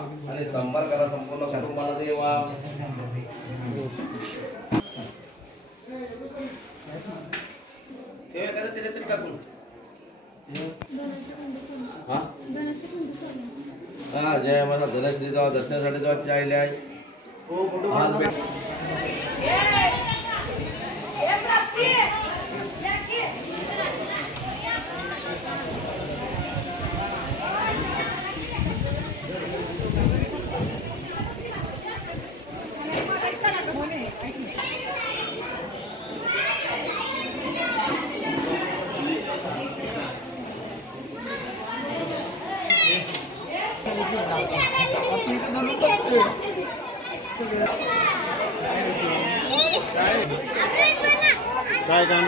आणि संभार करा संपूर्ण कुटुंबाला देवा. हे एखादं त्याच्यात तरी टाकून हा जय मला धनश्री जावा दर्शनासाठी जावा चालले आहे. हो कुटुंबाला काय काम